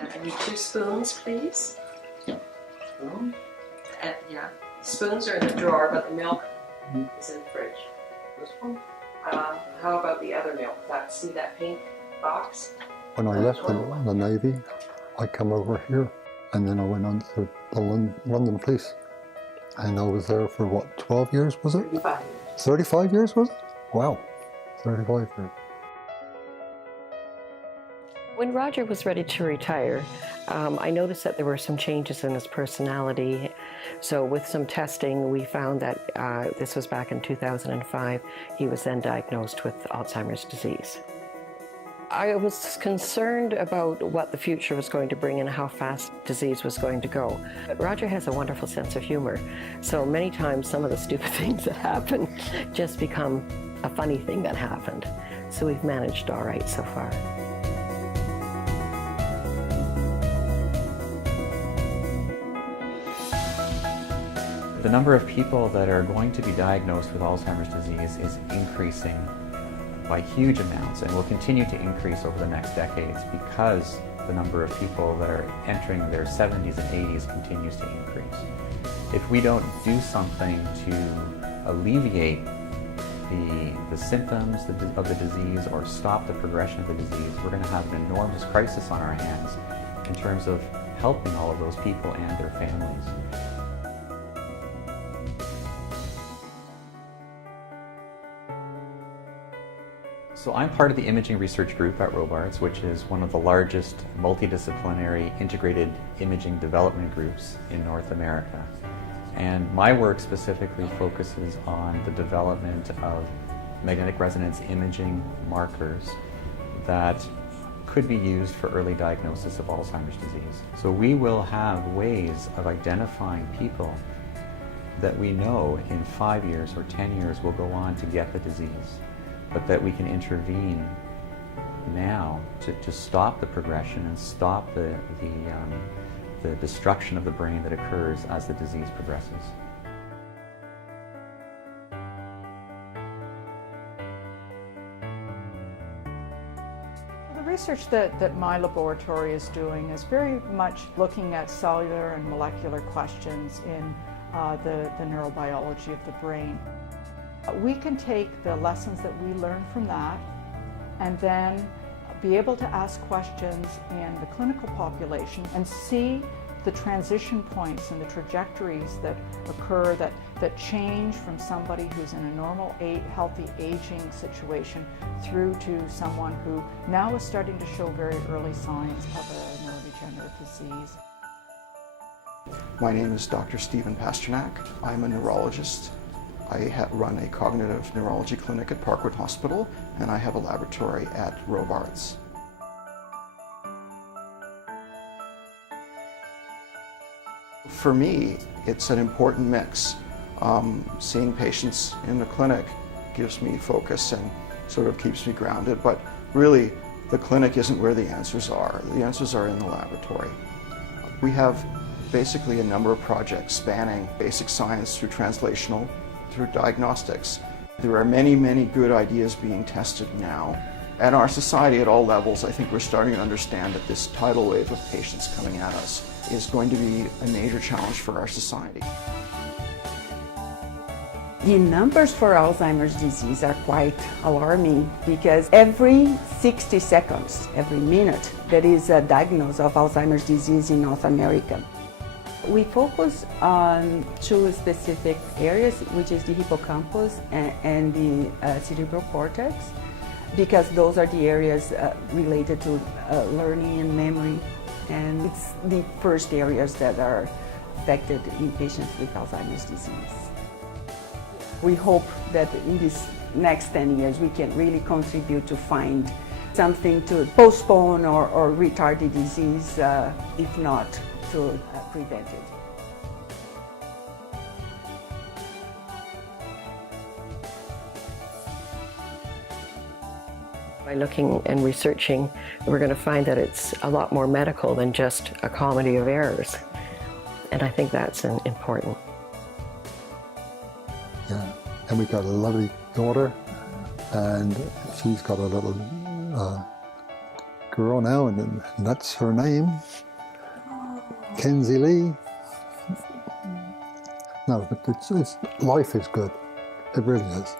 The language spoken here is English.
I need 2 spoons, please. Spoon. Yeah, spoons are in the drawer, but the milk is in the fridge. This one? How about the other milk? See that pink box? When I left the Navy, I came over here, and then I went on to the London Police. And I was there for what, 12 years, was it? 35 years. 35 years, was it? Wow, 35 years. When Roger was ready to retire, I noticed that there were some changes in his personality. So with some testing, we found that this was back in 2005. He was then diagnosed with Alzheimer's disease. I was concerned about what the future was going to bring and how fast disease was going to go. But Roger has a wonderful sense of humor. So many times some of the stupid things that happen just become a funny thing that happened. So we've managed all right so far. The number of people that are going to be diagnosed with Alzheimer's disease is increasing by huge amounts and will continue to increase over the next decades because the number of people that are entering their 70s and 80s continues to increase. If we don't do something to alleviate the symptoms of the disease or stop the progression of the disease, we're going to have an enormous crisis on our hands in terms of helping all of those people and their families. So I'm part of the imaging research group at Robarts, which is one of the largest multidisciplinary integrated imaging development groups in North America. And my work specifically focuses on the development of magnetic resonance imaging markers that could be used for early diagnosis of Alzheimer's disease. So we will have ways of identifying people that we know in 5 years or 10 years will go on to get the disease, but that we can intervene now to stop the progression and stop the destruction of the brain that occurs as the disease progresses. The research that my laboratory is doing is very much looking at cellular and molecular questions in the neurobiology of the brain. We can take the lessons that we learn from that and then be able to ask questions in the clinical population and see the transition points and the trajectories that occur that change from somebody who's in a normal, healthy aging situation through to someone who now is starting to show very early signs of a neurodegenerative disease. My name is Dr. Stephen Pasternak. I'm a neurologist. I run a cognitive neurology clinic at Parkwood Hospital, and I have a laboratory at Robarts. For me, it's an important mix. Seeing patients in the clinic gives me focus and sort of keeps me grounded, but really the clinic isn't where the answers are. The answers are in the laboratory. We have basically a number of projects spanning basic science through translational, through diagnostics. There are many, many good ideas being tested now. And our society at all levels, I think we're starting to understand that this tidal wave of patients coming at us is going to be a major challenge for our society. The numbers for Alzheimer's disease are quite alarming because every 60 seconds, every minute, there is a diagnosis of Alzheimer's disease in North America. We focus on 2 specific areas, which is the hippocampus and the cerebral cortex, because those are the areas related to learning and memory, and it's the first areas that are affected in patients with Alzheimer's disease. We hope that in these next 10 years we can really contribute to find something to postpone or retard the disease, if not to prevent it. By looking and researching, we're going to find that it's a lot more medical than just a comedy of errors. And I think that's important. Yeah, and we got a lovely daughter, and she's got a little girl now, and that's her name. Kenzie Lee. No, but life is good. It really is.